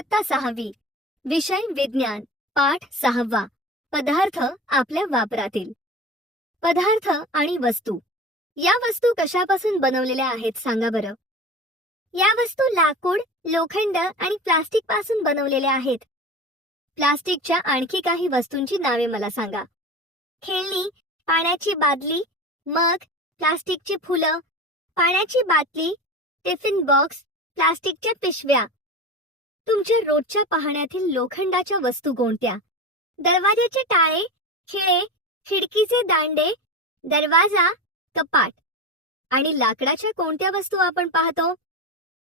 इयत्ता सहावी. विषय विज्ञान पाठ सहावा. पदार्थ आपल्या वापरातील. पदार्थ आणि वस्तू. या वस्तू कशापासून बनवलेल्या आहेत सांगा बरं? या वस्तू लाकूड लोखंड आणि प्लास्टिकपासून बनवलेल्या आहेत. प्लास्टिकच्या आणखी काही वस्तूंची नावे मला सांगा. खेळणी पाण्याची बादली मग प्लास्टिकची फुलं पाण्याची बाटली टिफिन बॉक्स प्लास्टिकच्या पिशव्या. तुमच्या रोजच्या पाहण्यातील लोखंडाच्या वस्तू कोणत्या? दरवाजाचे टाळे खिळे खिडकीचे दांडे दरवाजा कपाट आणि लाकडाच्या कोणत्या वस्तू आपण पाहतो?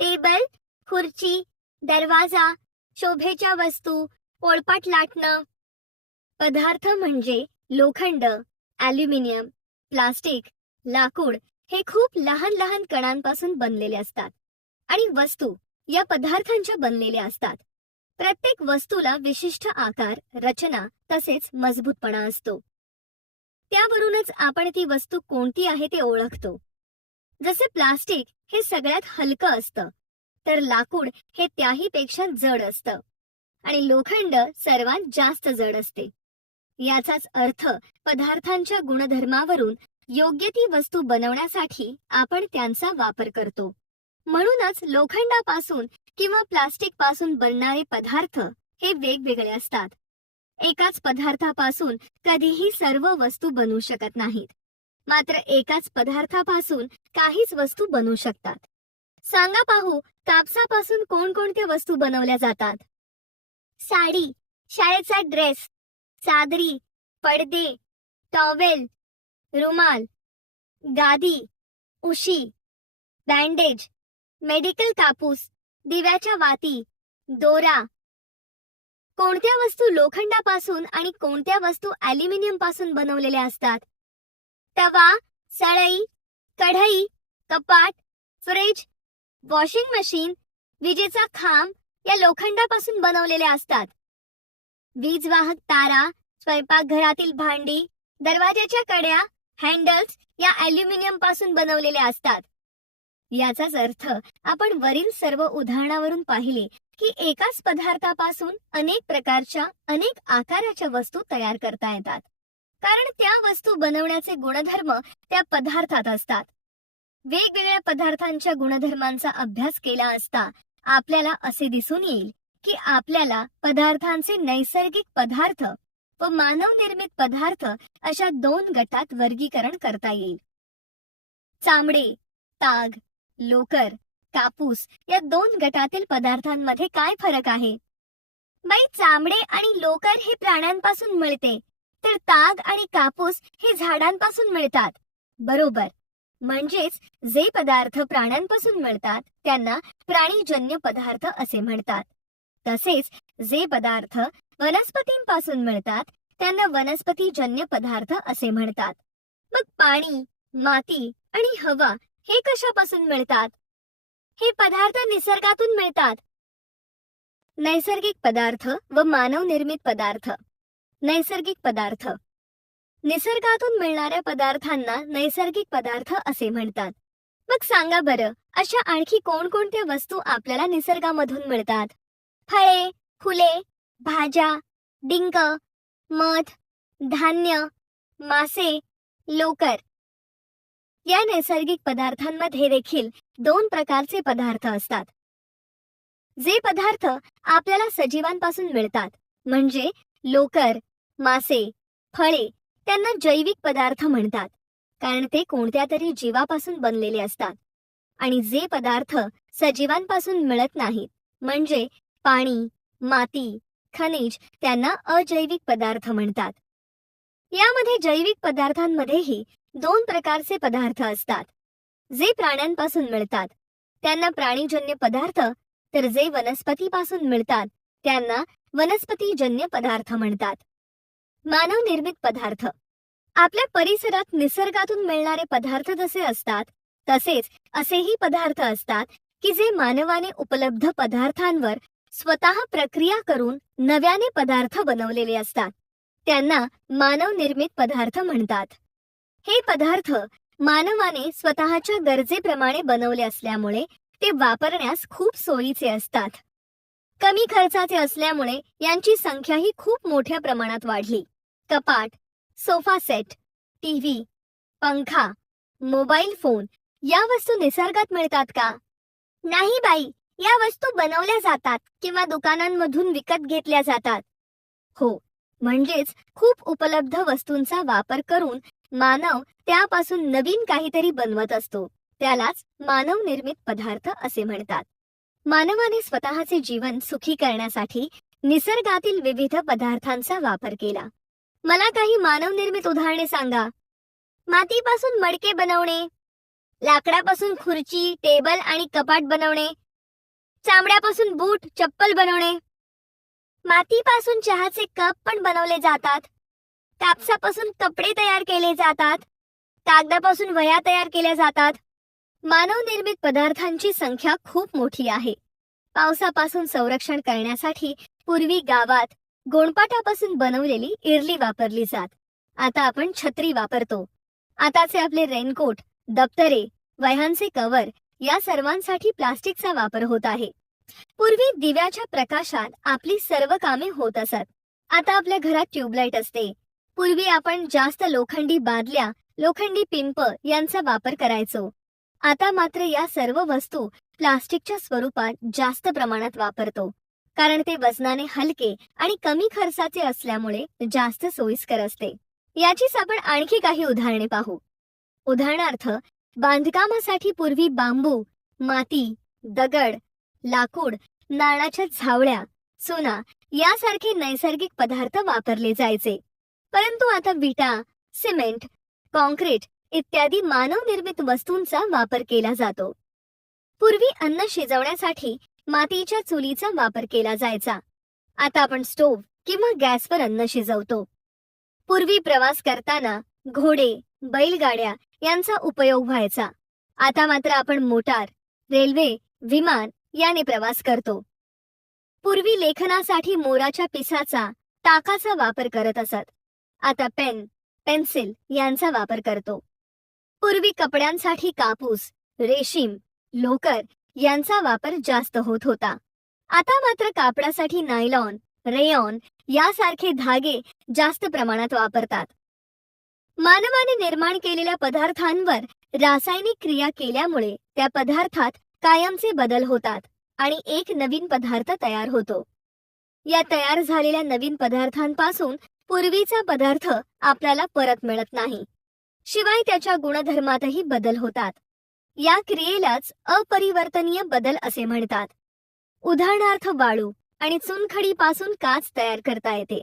टेबल खुर्ची दरवाजा शोभेच्या वस्तू पोळपाट लाटणं. पदार्थ म्हणजे लोखंड ॲल्युमिनियम प्लास्टिक लाकूड हे खूप लहान लहान कणांपासून बनलेले असतात. आणि वस्तू या पदार्थांच्या बनलेल्या असतात. प्रत्येक वस्तूला विशिष्ट आकार रचना तसेच मजबूतपणा असतो. त्यावरूनच आपण ती वस्तू कोणती आहे ते ओळखतो. जसे प्लास्टिक हे सगळ्यात हलकं असतं तर लाकूड हे त्याही पेक्षा जड असतं आणि लोखंड सर्वात जास्त जड असते. याचाच अर्थ पदार्थांच्या गुणधर्मावरून योग्य ती वस्तू बनवण्यासाठी आपण त्यांचा वापर करतो. म्हणूनच लोखंडापासून किंवा प्लास्टिकपासून बनणारे पदार्थ हे वेगवेगळे असतात. एकाच पदार्थापासून कधीही सर्व वस्तू बनू शकत नाहीत. मात्र एकाच पदार्थापासून काहीच वस्तू बनू शकतात. सांगा पाहू कापसापासून कोणकोणत्या वस्तू बनवल्या जातात? साडी शाळेचा ड्रेस चादरी पडदे टॉवेल रुमाल गादी उशी बँडेज मेडिकल कापूस दिव्याच्या वाती दोरा. कोणत्या वस्तू लोखंडापासून आणि कोणत्या वस्तू अॅल्युमिनियमपासून बनवलेल्या असतात? तवा सळई कढई कपाट फ्रिज वॉशिंग मशीन विजेचा खांब या लोखंडापासून बनवलेल्या असतात. वीज वाहक तारा स्वयंपाकघरातील भांडी दरवाजाच्या कड्या हँडल्स या अॅल्युमिनियमपासून बनवलेल्या असतात. याचाच अर्थ आपण वरील सर्व उदाहरणावरून पाहिले की एकाच पदार्थापासून अनेक प्रकारच्या अनेक आकाराच्या वस्तू तयार करता येतात. कारण त्या वस्तू बनवण्याचे गुणधर्म त्या पदार्थात असतात. वेगवेगळ्या पदार्थांच्या गुणधर्मांचा अभ्यास केला असता आपल्याला असे दिसून येईल की आपल्याला पदार्थांचे नैसर्गिक पदार्थ व मानव निर्मित पदार्थ अशा दोन गटात वर्गीकरण करता येईल. चामडे ताग लोकर कापूस या दोन गटातील पदार्थांमध्ये काय फरक आहे? बाई चामडे आणि लोकर हे प्राण्यांपासून मिळते तर ताग आणि कापूस हे झाडांपासून मिळतात. बरोबर. म्हणजेच जे पदार्थ प्राण्यांपासून मिळतात त्यांना प्राणीजन्य पदार्थ असे म्हणतात. तसेच जे पदार्थ वनस्पतींपासून मिळतात त्यांना वनस्पतीजन्य पदार्थ असे म्हणतात. मग पाणी माती आणि हवा हे कशापासून मिळतात? हे पदार्थ निसर्गातून मिळतात. नैसर्गिक पदार्थ व मानव निर्मित पदार्थ. नैसर्गिक पदार्थ. निसर्गातून मिळणाऱ्या पदार्थांना नैसर्गिक पदार्थ असे म्हणतात. मग सांगा बरं अशा आणखी कोणकोणत्या वस्तू आपल्याला निसर्गामधून मिळतात? फळे फुले भाज्या डिंक मध धान्य मासे लोकर. या नैसर्गिक पदार्थांमध्ये देखील दोन प्रकारचे पदार्थ असतात. जे पदार्थ आपल्याला सजीवांपासून मिळतात म्हणजे लोकर मासे फळे त्यांना जैविक पदार्थ म्हणतात कारण ते कोणत्या तरी जीवापासून बनलेले असतात. आणि जे पदार्थ सजीवांपासून मिळत नाहीत म्हणजे पाणी माती खनिज त्यांना अजैविक पदार्थ म्हणतात. यामध्ये जैविक पदार्थांमध्येही दोन प्रकारचे पदार्थ असतात. जे प्राण्यांपासून मिळतात. त्यांना प्राणीजन्य पदार्थ तर जे वनस्पतीपासून मिळतात त्यांना वनस्पतीजन्य पदार्थ म्हणतात. मानव निर्मित पदार्थ. आपल्या परिसरात निसर्गातून मिळणारे पदार्थ जसे असतात तसेच असेही पदार्थ असतात की जे मानवाने उपलब्ध पदार्थांवर स्वतः प्रक्रिया करून नव्याने पदार्थ बनवलेले असतात. त्यांना मानव निर्मित पदार्थ म्हणतात. हे पदार्थ मानवाने स्वतःच्या गरजेप्रमाणे बनवले असल्यामुळे ते वापरण्यास खूप सोयीचे असतात. कमी खर्चाचे असल्यामुळे यांची संख्याही खूप मोठ्या प्रमाणात वाढली. कपाट सोफा सेट टीव्ही पंखा मोबाईल फोन या वस्तू निसर्गात मिळतात का? नाही बाई या वस्तू बनवल्या जातात किंवा दुकानांमधून विकत घेतल्या जातात. हो म्हणजेच खूप उपलब्ध वस्तूंचा वापर करून मानव त्यापासून नवीन काहीतरी बनवत असतो. त्यालाच मानव निर्मित पदार्थ असे म्हणतात. मानवाने स्वतःचे जीवन सुखी करण्यासाठी निसर्गातील विविध पदार्थांचा वापर केला. मला काही मानव निर्मित उदाहरणे सांगा. मातीपासून मडके बनवणे. लाकडापासून खुर्ची टेबल आणि कपाट बनवणे. चामड्यापासून बूट चप्पल बनवणे. मातीपासून चहाचे कप पण बनवले जातात. कापसापासून कपडे तयार केले जातात. कागदापासून वह्या तयार केल्या जातात. मानव निर्मित पदार्थांची संख्या खूप मोठी आहे. पावसापासून संरक्षण करण्यासाठी पूर्वी गावात गोणपाटापासून बनवलेली इरली वापरली जात. आता आपण छत्री वापरतो. आताचे आपले रेनकोट दप्तरे वह्यांचे कवर या सर्वांसाठी प्लास्टिकचा वापर होत आहे. पूर्वी दिव्याच्या प्रकाशात आपली सर्व कामे होत असत. आता आपल्या घरात ट्यूबलाईट असते. पूर्वी आपण जास्त लोखंडी बादल्या लोखंडी पिंप यांचा वापर करायचो. आता मात्र या सर्व वस्तू प्लास्टिकच्या स्वरूपात जास्त प्रमाणात वापरतो. कारण ते वजनाने हलके आणि कमी खर्चाचे असल्यामुळे जास्त सोयीस्कर असते. याचीच आपण आणखी काही उदाहरणे पाहू. उदाहरणार्थ बांधकामासाठी पूर्वी बांबू माती दगड लाकूड नाणाच्या झावळ्या चुना यासारखे नैसर्गिक पदार्थ वापरले जायचे. परंतु आता विटा सिमेंट कॉन्क्रीट इत्यादी मानव निर्मित वस्तूंचा वापर केला जातो. पूर्वी अन्न शिजवण्यासाठी मातीच्या चुलीचा वापर केला जायचा. आता आपण स्टोव्ह किंवा गॅसवर अन्न शिजवतो. पूर्वी प्रवास करताना घोडे बैलगाड्या यांचा उपयोग व्हायचा. आता मात्र आपण मोटार रेल्वे विमान याने प्रवास करतो. पूर्वी लेखनासाठी मोराच्या पिसाचा ताकाचा वापर करत असत. आता पेन पेन्सिल यांचा वापर करतो. पूर्वी कपड्यांसाठी कापूस रेशीम लोकर यांचा वापर जास्त होत होता. आता मात्र कापडासाठी नायलॉन रेयॉन यासारखे धागे जास्त प्रमाणात वापरतात. मानवाने निर्माण केलेल्या पदार्थांवर रासायनिक क्रिया केल्यामुळे त्या पदार्थात कायमचे बदल होतात आणि एक नवीन पदार्थ तयार होतो. या तयार झालेल्या नवीन पदार्थांपासून पूर्वीचा पदार्थ आपल्याला परत मिळत नाही. शिवाय त्याच्या गुणधर्मातही बदल होतात. या क्रियेलाच अपरिवर्तनीय बदल असे म्हणतात. उदाहरणार्थ वाळू आणि चुनखडीपासून काच तयार करता येते.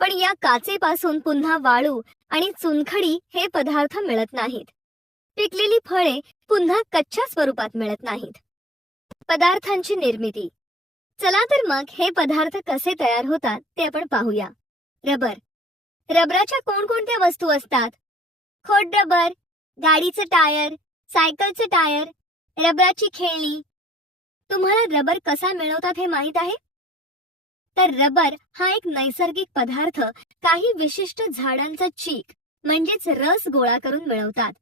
पण या काचेपासून पुन्हा वाळू आणि चुनखडी हे पदार्थ मिळत नाहीत. पिकलेली फळे पुन्हा कच्च्या स्वरूपात मिळत नाहीत. पदार्थांची निर्मिती. चला तर मग हे पदार्थ कसे तयार होतात ते आपण पाहूया. रबर. रबराच्या कोणकोणत्या वस्तू असतात? खोट रबर गाडीचं टायर सायकलचं टायर रबराची खेळणी. तुम्हाला रबर कसा मिळवतात हे माहीत आहे? तर रबर हा एक नैसर्गिक पदार्थ. काही विशिष्ट झाडांचा चीक म्हणजेच रस गोळा करून मिळवतात.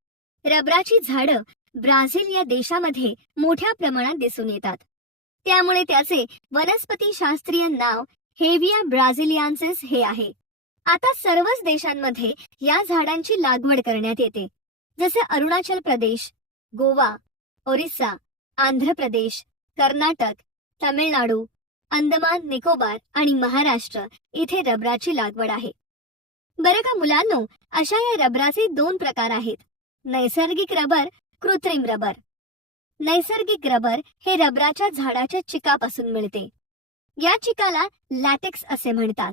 रबराची झाडं ब्राझील या देशामध्ये मोठ्या प्रमाणात दिसून येतात. त्यामुळे त्याचे वनस्पती शास्त्रीय नाव हेविया ब्राझिलियान्सिस हे आहे. आता सर्वच देशांमध्ये या झाडांची लागवड करण्यात येते. जसे अरुणाचल प्रदेश गोवा ओरिसा आंध्र प्रदेश कर्नाटक तमिळनाडू अंदमान निकोबार आणि महाराष्ट्र इथे रबराची लागवड आहे. बरं का मुलांनो अशा या रबराचे दोन प्रकार आहेत. नैसर्गिक रबर कृत्रिम रबर. नैसर्गिक रबर हे रबराच्या झाडाच्या चिकापासून मिळते. या चिकाला लॅटेक्स असे म्हणतात.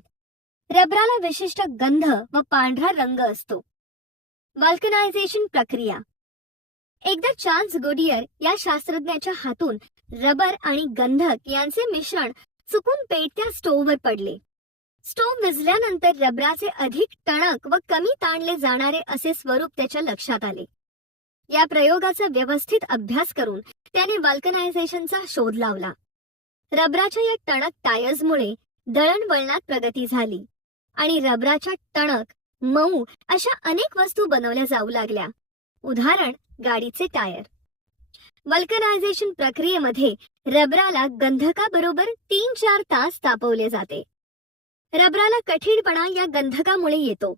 रबराला विशिष्ट गंध व पांढरा रंग असतो. वाल्कनायझेशन प्रक्रिया. एकदा चार्ल्स गोडियर या शास्त्रज्ञाच्या हातून रबर आणि गंधक यांचे मिश्रण चुकून पेटत्या स्टोव्हवर पडले. स्टोव्ह विजल्यानंतर रबराचे अधिक टणक व कमी ताणले जाणारे असे स्वरूप त्याच्या लक्षात आले. या प्रयोगाचा व्यवस्थित अभ्यास करून त्याने वाल्कनायझेशनचा शोध लावला. रबराच्या या टणक टायर्समुळे दळणवळणात प्रगती झाली. आणि रबराच्या टणक मऊ अशा अनेक वस्तू बनवल्या जाऊ लागल्या. उदाहरण गाडीचे टायर. वल्कनायझेशन प्रक्रियेमध्ये रबराला गंधकाबरोबर तीन चार तास तापवले जाते. रबराला कठीणपणा या गंधकामुळे येतो.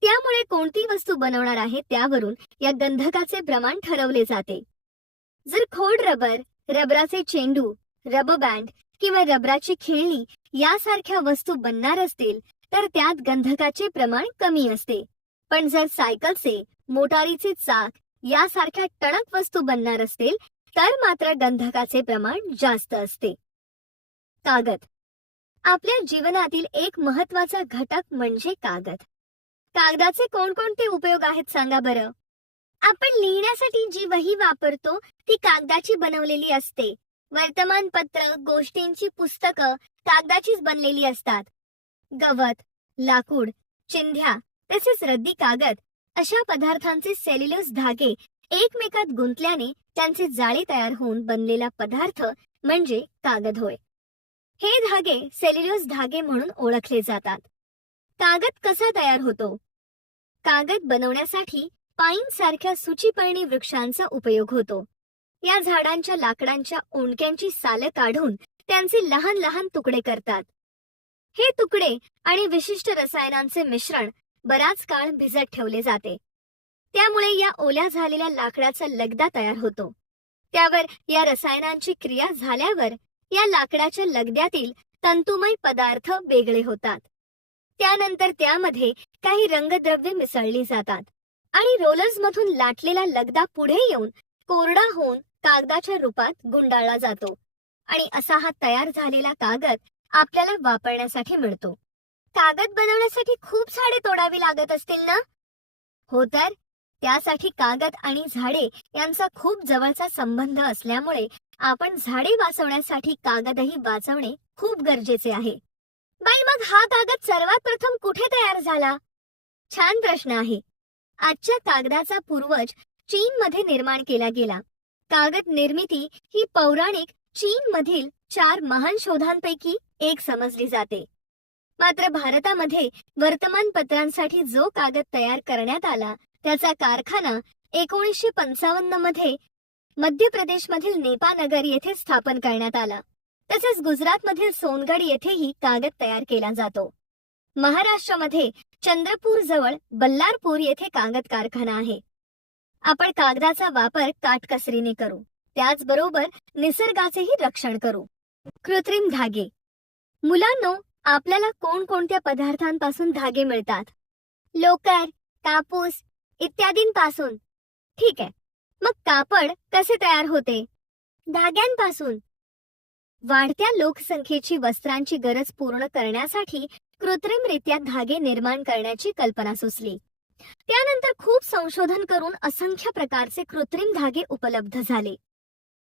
त्यामुळे कोणती वस्तू बनवणार आहे त्यावरून या गंधकाचे प्रमाण ठरवले जाते. जर खोड रबर रबराचे चेंडू रबर बँड किंवा रबराची खेळणी यासारख्या वस्तू बनणार असतील तर त्यात गंधकाचे प्रमाण कमी असते. पण जर सायकलचे मोटारीचे चाक यासारख्या टणक वस्तू बनणार असतील तर मात्र गंधकाचे प्रमाण जास्त असते. कागद. आपल्या जीवनातील एक महत्त्वाचा घटक म्हणजे कागद. कागदाचे कोणकोणते उपयोग आहेत सांगा बरं? आपण लिहिण्यासाठी जी वही वापरतो ती कागदाची बनवलेली असते. वर्तमानपत्र गोष्टींची पुस्तकं कागदाचीच बनलेली असतात. गवत लाकूड चिंध्या तसेच रद्दी कागद अशा पदार्थांचे सेल्युलोज धागे एकमेकात गुंतल्याने त्यांचे जाळे तयार होऊन बनलेला पदार्थ म्हणजे कागद होय. हे धागे सेल्युलोज धागे म्हणून ओळखले जातात. कागद कसा तयार होतो? कागद बनवण्यासाठी पाईन सारख्या सुचीपर्णी वृक्षांचा उपयोग होतो. या झाडांच्या लाकडांच्या ओंडक्यांची सालं काढून त्यांचे लहान लहान तुकडे करतात. हे तुकडे आणि विशिष्ट रसायनांचे मिश्रण बराच काळ भिजत ठेवले जाते. त्यामुळे या ओल्या झालेल्या लाकडाचा लगदा तयार होतो. त्यावर या रसायनांची क्रिया झाल्यावर या लाकडाच्या लगद्यातील तंतुमय पदार्थ वेगळे होतात. त्यानंतर त्यामध्ये काही रंगद्रव्य मिसळली जातात आणि रोलर्स मधून लाटलेला लगदा पुढे येऊन कोरडा होऊन कागदाच्या रूपात गुंडाळला जातो आणि असा हा तयार झालेला कागद आपल्याला वापरण्यासाठी मिळतो. कागद बनवण्यासाठी खूप झाडे तोडावी लागत असतील ना? हो तर. त्यासाठी कागद आणि झाडे यांचा खूप जवळचा संबंध असल्यामुळे आपण झाडे वाचवण्यासाठी कागदही वाचवणे खूप गरजेचे आहे. बाई मग हा कागद सर्वात प्रथम कुठे तयार झाला? छान प्रश्न आहे. आजच्या कागदाचा पूर्वज चीन मध्ये निर्माण केला गेला. कागद निर्मिती ही पौराणिक चीन मधील चार महान शोधांपैकी एक समजली जाते. मात्र भारतामध्ये वर्तमानपत्रांसाठी जो कागद तयार करण्यात आला त्याचा कारखाना एकोणीसशे पंचावन्नमध्ये मध्य प्रदेशमधील नेपानगर येथे स्थापन करण्यात आला. तसेच गुजरातमधील सोनगड येथेही कागद तयार केला जातो. महाराष्ट्रामध्ये चंद्रपूर जवळ बल्लारपूर येथे कागद कारखाना आहे. आपण कागदाचा वापर काटकसरीने करू. त्याचबरोबर निसर्गाचेही रक्षण करू. कृत्रिम धागे. मुलांनो आपल्याला कोणकोणत्या पदार्थांपासून धागे मिळतात? लोकर कापूस इत्यादींपासून. ठीक आहे. मग कापड कसे तयार होते? धाग्यांपासून. वाढत्या लोकसंख्येची वस्त्रांची गरज पूर्ण करण्यासाठी कृत्रिमरित्या धागे निर्माण करण्याची कल्पना सुचली. त्यानंतर खूप संशोधन करून असंख्य प्रकारचे कृत्रिम धागे उपलब्ध झाले.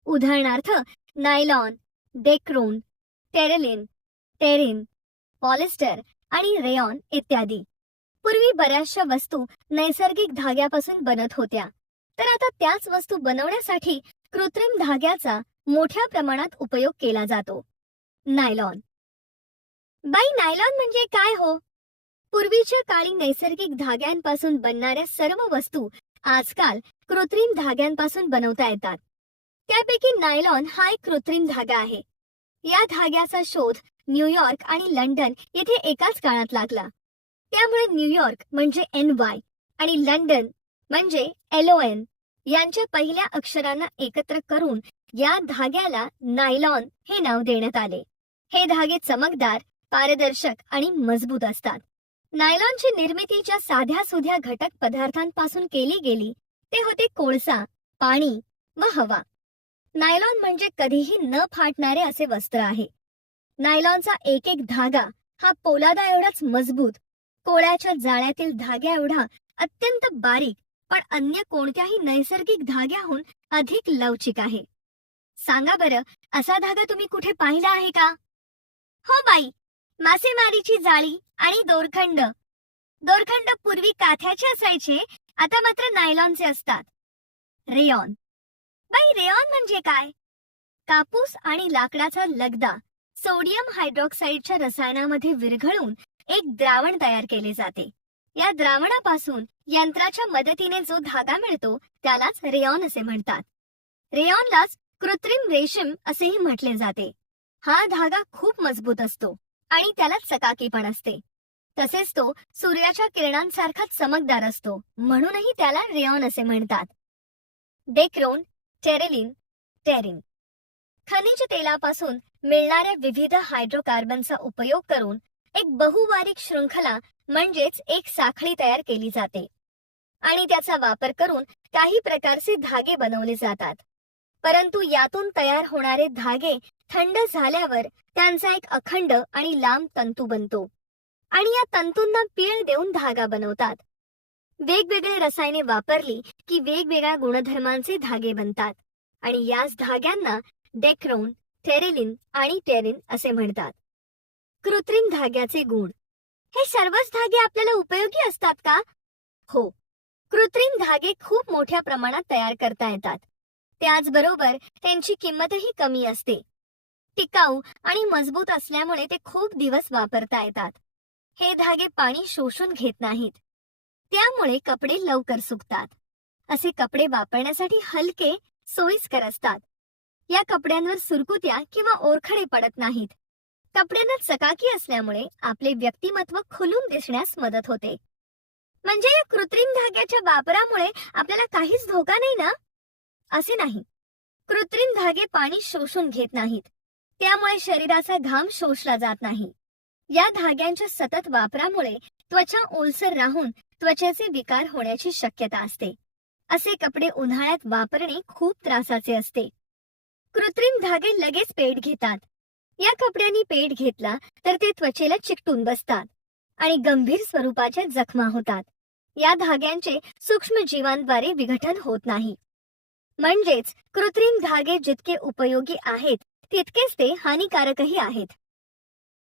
उदाहरणार्थ nylon dacron terylene terene polyester आणि रेयॉन इत्यादी. पूर्वी बऱ्याचशा वस्तू नैसर्गिक धाग्यापासून बनत होत्या. तर आता त्याच वस्तू बनवण्यासाठी कृत्रिम धाग्याचा मोठ्या प्रमाणात उपयोग केला जातो. नायलॉन. बाई नायलॉन म्हणजे काय हो? पूर्वीच्या काळी नैसर्गिक धाग्यांपासून बनणाऱ्या सर्व वस्तू आजकाल कृत्रिम धाग्यांपासून बनवता येतात. त्यापैकी नायलॉन हा एक कृत्रिम धागा आहे. या धाग्याचा शोध न्यूयॉर्क आणि लंडन येथे एकाच काळात लागला. त्यामुळे न्यूयॉर्क म्हणजे एन वाय आणि लंडन म्हणजे एलओ एन यांच्या पहिल्या अक्षरांना एकत्र करून या धाग्याला नायलॉन हे नाव देण्यात आले. हे धागे चमकदार पारदर्शक आणि मजबूत असतात. नायलॉनची निर्मिती ज्या साध्या सुध्या घटक पदार्थांपासून केली गेली. ते होते कोळसा पाणी व हवा. नायलॉन म्हणजे कधीही न फाटणारे असे वस्त्र आहे. नायलॉनचा एक एक धागा हा पोलादा एवढाच मजबूत कोळ्याच्या जाळ्यातील धाग्या एवढा अत्यंत बारीक पण अन्य कोणत्याही नैसर्गिक धाग्याहून अधिक लवचिक आहे. सांगा बरं असा धागा तुम्ही कुठे पाहिला आहे का? हो बाई मासेमारीची जाळी आणि दोरखंड. दोरखंड पूर्वी काथ्याचे असायचे आता मात्र नायलॉनचे असतात. रेयॉन. बाई रेयॉन म्हणजे काय? कापूस आणि लाकडाचा लगदा सोडियम हायड्रॉक्साईडच्या रसायनामध्ये विरघळून एक द्रावण तयार केले जाते. या द्रावणापासून यंत्राच्या मदतीने जो धागा मिळतो त्यालाच रेयॉन असे म्हणतात. रेयॉनलाच कृत्रिम रेशीम असेही म्हटले जाते. हा धागा खूप मजबूत असतो. आणि त्याला चकाकी पण असते. तसेच तो सूर्याच्या किरणांसारखाच चमकदार असतो. म्हणूनही त्याला रेऑन असे म्हणतात. Dacron Terylene Terene. खनिज तेलापासून मिळणाऱ्या विविध हायड्रोकार्बनचा उपयोग करून एक बहुवारिक शृंखला म्हणजेच एक साखळी तयार केली जाते. आणि त्याचा वापर करून काही प्रकारचे धागे बनवले जातात. परंतु यातून तयार होणारे धागे थंड झाल्यावर त्यांचा एक अखंड आणि लांब तंतू बनतो. आणि या तंतूंना पीळ देऊन धागा बनवतात. वेगवेगळे रसायने वापरली की वेगवेगळ्या गुणधर्मांचे धागे बनतात. आणि याच धाग्यांना डेक्रोन थेरेलिन आणि टेरिन असे म्हणतात. कृत्रिम धाग्याचे गुण. हे सर्वच धागे आपल्याला उपयोगी असतात का? हो. कृत्रिम धागे खूप मोठ्या प्रमाणात तयार करता येतात. त्याचबरोबर त्यांची किंमतही कमी असते. टिकाऊ आणि मजबूत असल्यामुळे ते खूप दिवस वापरता येतात. हे धागे पाणी शोषून घेत नाहीत. त्यामुळे कपडे लवकर सुकतात. असे कपडे वापरण्यासाठी हलके सोयीस्कर असतात. या कपड्यांवर सुरकुत्या किंवा ओरखडे पडत नाहीत. कपड्यांना चकाकी असल्यामुळे आपले व्यक्तिमत्व खुलून दिसण्यास मदत होते. म्हणजे या कृत्रिम धाग्याच्या वापरामुळे आपल्याला काहीच धोका नाही ना? असे नाही. कृत्रिम धागे पाणी शोषून घेत नाहीत. त्यामुळे शरीराचा घाम शोषला जात नाही. या धाग्यांच्या सतत वापरामुळे त्वचा ओलसर राहून त्वचेचे विकार होण्याची शक्यता असते. असे कपडे उन्हाळ्यात वापरणे खूप त्रासाचे असते. कृत्रिम धागे लगेच पेट घेतात. या कपड्यांनी पेट घेतला तर ते त्वचेला चिकटून बसतात आणि गंभीर स्वरूपाच्या जखमा होतात. या धाग्यांचे सूक्ष्म जीवांद्वारे विघटन होत नाही. म्हणजेच कृत्रिम धागे जितके उपयोगी आहेत तितकेच ते हानिकारकही आहेत.